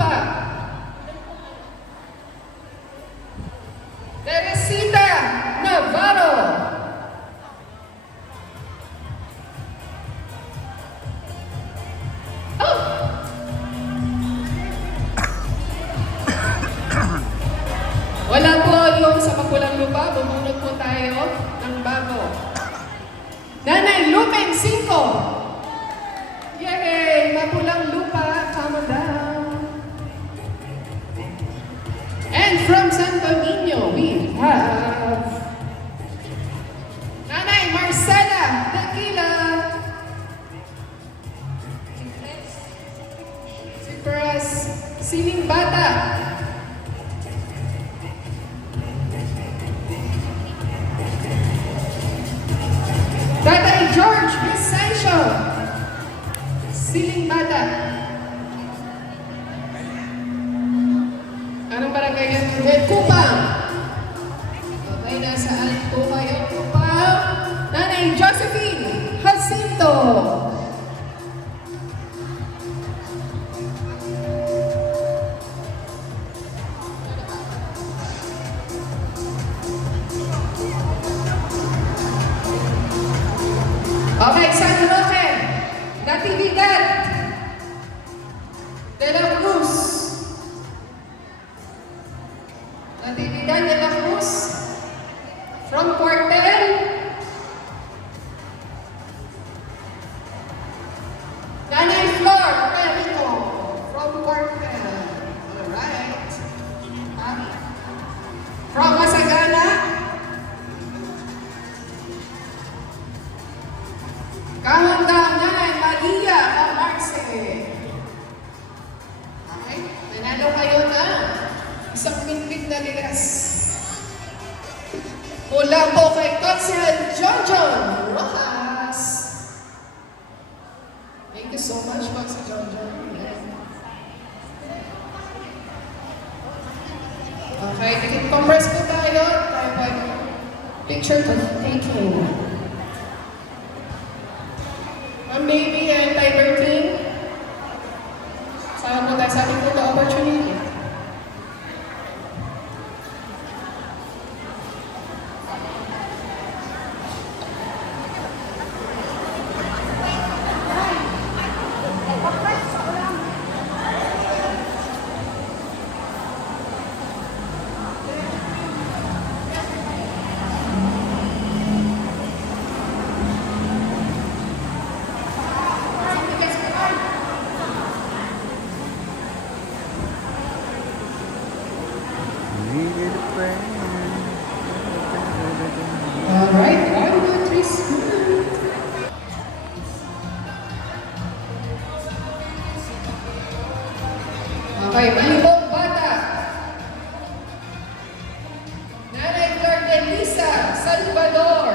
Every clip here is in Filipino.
Lupa. Teresita Navarro. Oh! Wala po yung sa Mapulang Lupa, bumunod po tayo ng bago. Nanay Lumen 5. Yay! Mapulang Lupa, calm down. And from Santo Niño, we have Nanay Marcela Tequila. Cypress Siling Bata. Tatay George Vicencio. Siling Bata. Anong barangay yan? Kupang. Okay, nasaan po kayo? Kupang. Nanay Josephine Jacinto. Okay, San Roque. Natividad de la Cruz. Natividad de la Cruz from Cuartel. Nanay Flor Perico from Cuartel. Alright. From Masagana. Kahundang Nanay Maria Amarse. Okay, nanalo kayo na isang minbit na ligas. Mula po kay Consul John Rojas. Thank you so much, Consul John. Okay, compress po tayo. Tayo po picture taking. Maybe and Tiger King. Saan po tayo sa ating photo opportunity? Alright, 1, 2, 3, smooth. Okay, Malibong Bata. Nanay Flor de Lisa Salvador.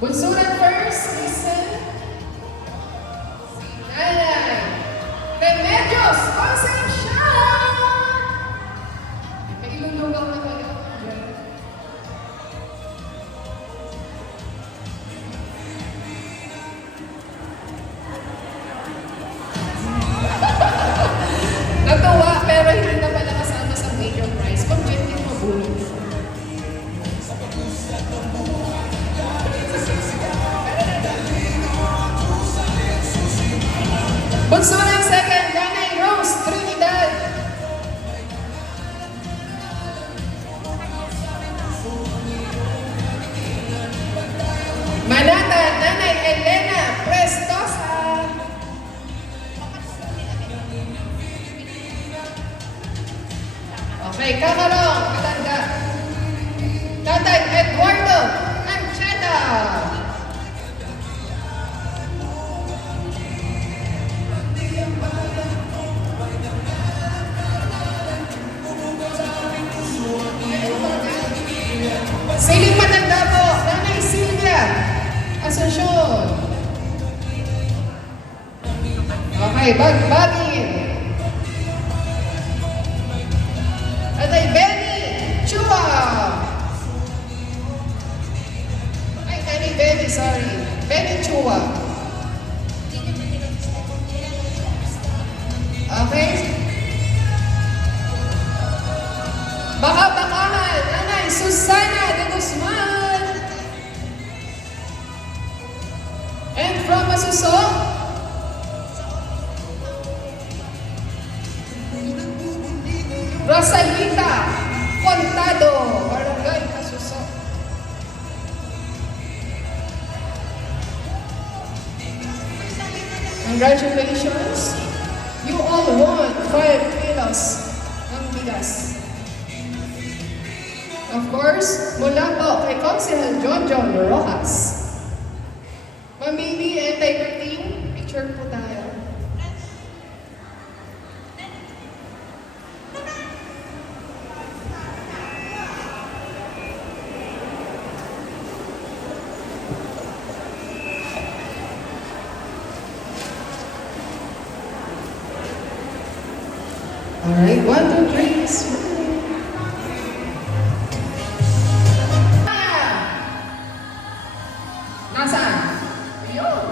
Bunsuran first, listen. Nanay Remedios Concepcion. May ilulugaw na kayo. Natuwa, pero hindi na pala kasama sa major prize. Objective mabuhay. Bunsuran second, Nanay Rose Trinidad. Manata, Nanay Elena Prestosa. Okay, Kakarong, Katanda. Tatay Eduardo Ancheta. Siling Matanda po, Nanay Silvia Asuncion. Okay, Bagbagin. Tatay Benny Chua. Ay, Benny, sorry. Benny Chua. Masuso. Rosalita Contado, Barangay Masuso. Congratulations! You all won 5 kilos ng bigas. Of course, mula po kay Councilor John John Rojas. Ma'am Baby and Tiger Team, picture po tayo. Alright, 1, 2, 3, smile. Nasaan? Ayun.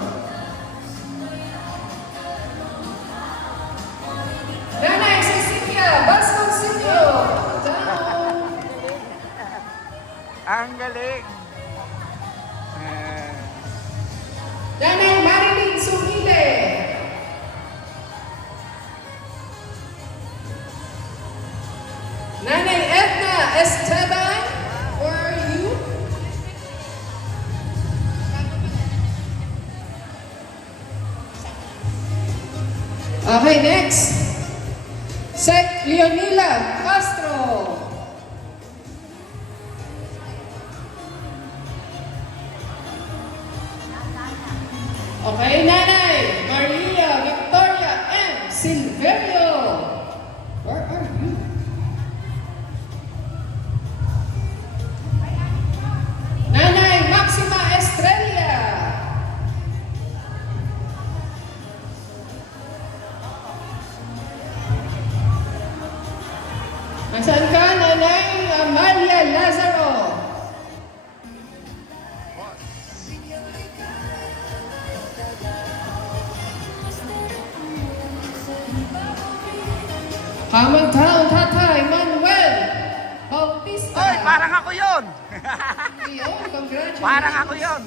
Nanay, Cecilia, Basconsilio. Down. Ang galing. Nanay, Marilyn Sumile. Nanay, Edna Esteban. Where are you? Okay, next. Sec Leonila Castro. Okay, Nanay Maria Victoria M. Silverio. Where are you? Nanay Maxima Estrella. Nasaan ka, Nanay Amalia Lazaro? Hamilton Tatay Manuel Bautista. Oy, parang ako yun. Ayun, congratulations. Parang ako yun.